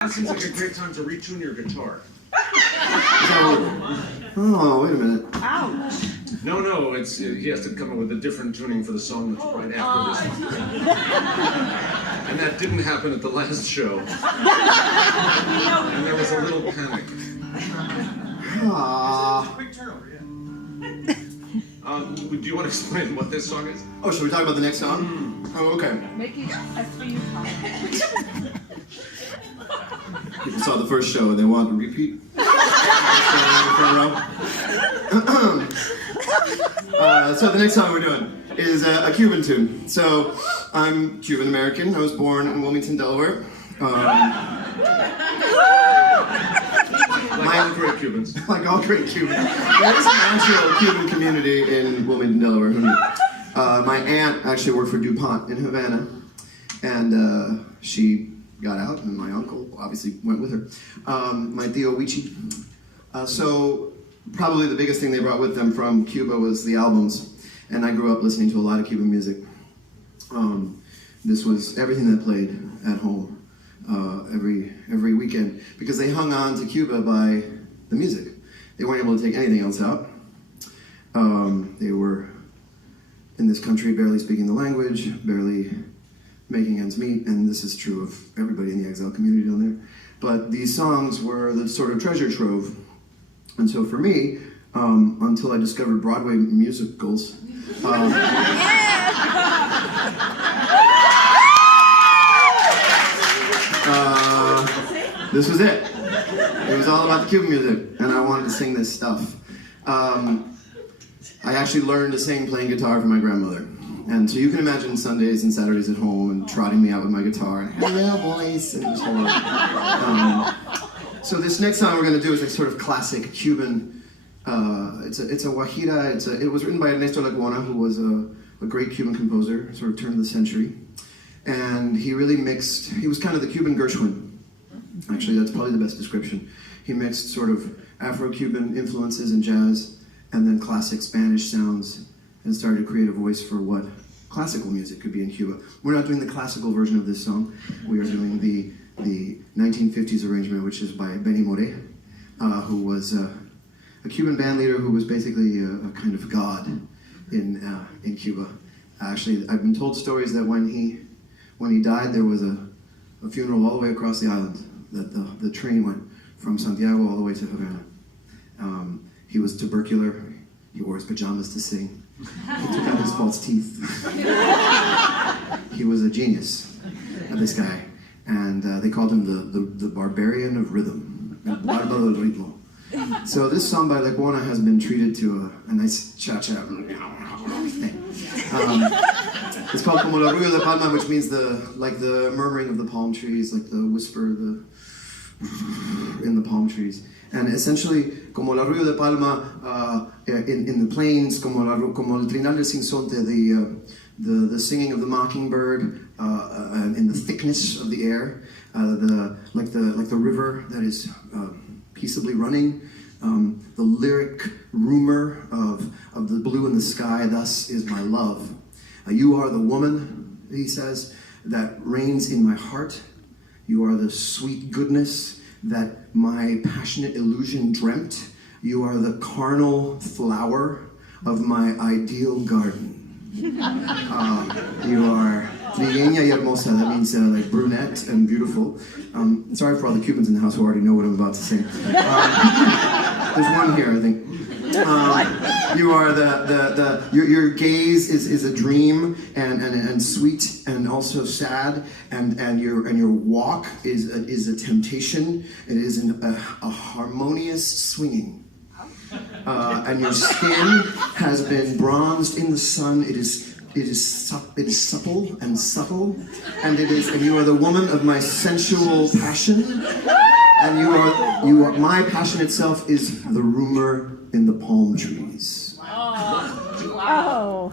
That seems like a great time to retune your guitar. Oh, wait a minute. Ouch. No, he has to come up with a different tuning for the song that's right after this one. And that didn't happen at the last show. And there was a little panic. Quick turnover, do you want to explain what this song is? Oh, should we talk about the next song? Oh, okay. Make it SVU comment. People saw the first show and they want to repeat. So the next song we're doing is a Cuban tune. So I'm Cuban American. I was born in Wilmington, Delaware. Like all great Cubans. Like all great Cubans. There is an actual Cuban community in Wilmington, Delaware. Who knew? My aunt actually worked for DuPont in Havana, and she got out, and my uncle obviously went with her. My tío Wichi. So probably the biggest thing they brought with them from Cuba was the albums, and I grew up listening to a lot of Cuban music. This was everything that played at home every weekend, because they hung on to Cuba by the music. They weren't able to take anything else out. They were in this country barely speaking the language, barely making ends meet, and this is true of everybody in the exile community down there. But these songs were the sort of treasure trove. And so for me, until I discovered Broadway musicals, this was it. It was all about the Cuban music, and I wanted to sing this stuff. I actually learned to sing playing guitar from my grandmother. And so you can imagine Sundays and Saturdays at home and trotting me out with my guitar and hello boys and so on. So this next song we're going to do is a sort of classic Cuban. It's a guajira. It was written by Ernesto Lecuona, who was a great Cuban composer, sort of turn of the century. And he really mixed. He was kind of the Cuban Gershwin. Actually, that's probably the best description. He mixed sort of Afro-Cuban influences in jazz and then classic Spanish sounds, and started to create a voice for what classical music could be in Cuba. We're not doing the classical version of this song. We are doing the 1950s arrangement, which is by Benny Moré, who was a Cuban band leader who was basically a kind of god in Cuba. Actually, I've been told stories that when he died, there was a funeral all the way across the island, that the train went from Santiago all the way to Havana. He was tubercular. He wore his pajamas to sing. He took out his false teeth. He was a genius, this guy. And they called him the barbarian of rhythm. Barba del ritmo. So this song by Lecuona has been treated to a nice cha-cha. It's called Como el Arrullo de Palmas, which means like the murmuring of the palm trees, like the whisper in the palm trees. And essentially, como el Arrullo de Palma in the plains, como el trinar del sinsonte, the singing of the mockingbird, and in the thickness of the air, like the river that is peaceably running, the lyric rumor of the blue in the sky. Thus is my love. You are the woman, he says, that reigns in my heart. You are the sweet goodness that my passionate illusion dreamt. You are the carnal flower of my ideal garden. You are trigueña y hermosa, that means like brunette and beautiful. Sorry for all the Cubans in the house who already know what I'm about to say. There's one here, I think. You are your gaze is a dream and sweet and also sad, and your walk is a temptation. It is a harmonious swinging, and your skin has been bronzed in the sun. It is supple and subtle, and you are the woman of my sensual passion, and you are my passion itself is the rumor in the palm trees. Oh. Wow.